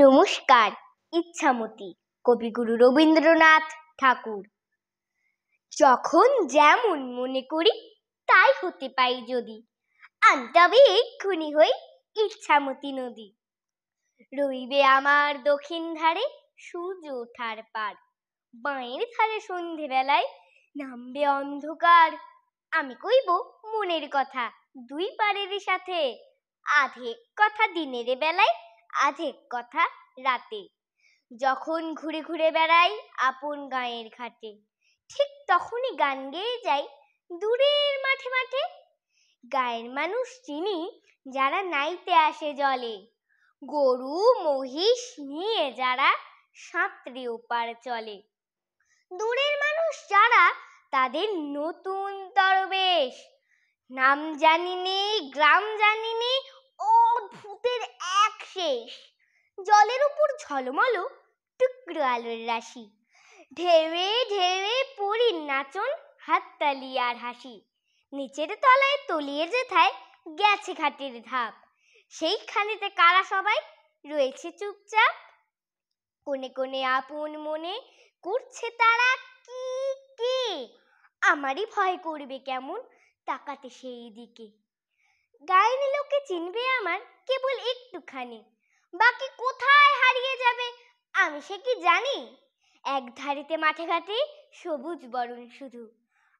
নমস্কার। ইচ্ছামতি, কবিগুরু রবীন্দ্রনাথ ঠাকুর। যখন যেমন মনে করি তাই হতে পাই যদি, আমি তবে এক্ষুনি হই ইচ্ছামতি নদী। রইবে আমার দক্ষিণ ধারে সূর্য ওঠার পার, বাঁয়ের ধারে সন্ধেবেলায় নামবে অন্ধকার। আমি কইব মনের কথা দুই পারের সাথে, আধেক কথা দিনের বেলায়, আধেক কথা রাতে। যখন ঘুরে ঘুরে বেড়াই আপন গাঁয়ের ঘাটে, ঠিক তখনই গান গেয়ে যাই দূরের মাঠে মাঠে। গাঁয়ের মানুষ চিনি যারা নাইতে আসে জলে, গরু মহিষ নিয়ে যারা সাঁতরে ওপার চলে। দূরের মানুষ যারা তাদের নতুন তরবেশ, নাম জানি নে গ্রাম জানি নে, অদ্ভুতের এক শেষ। জলের উপর ঝলমল টুকরো আলোর রাশি, ঢেউয়ে ঢেউয়ে পরীর নাচন, হাততালি আর হাসি। নিচের তলায় তলিয়ে যেথায় গেছে ঘাটের ধাপ, সেইখানেতে কারা সবাই রয়েছে চুপচাপ। কোণে কোণে আপন মনে করছে তারা কি কে, আমারই ভয় করবে কেমন তাকাতে সেই দিকে। গায়ের লোকে চিনবে আমার কেবল একটুখানি, বাকি কোথায় হারিয়ে যাবে আমি সে কি জানি। এক ধারেতে মাঠে ঘাটে সবুজ বরণ শুধু,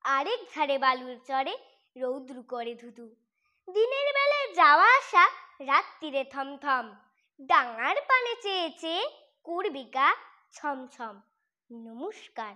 আরেক ধারে বালুর চরে রৌদ্র করে ধুধু। দিনের বেলায় যাওয়া আসা, রাত্রিরে থমথম, ডাঙার পানে চেয়ে চেয়ে করবি গা ছমছম। নমস্কার।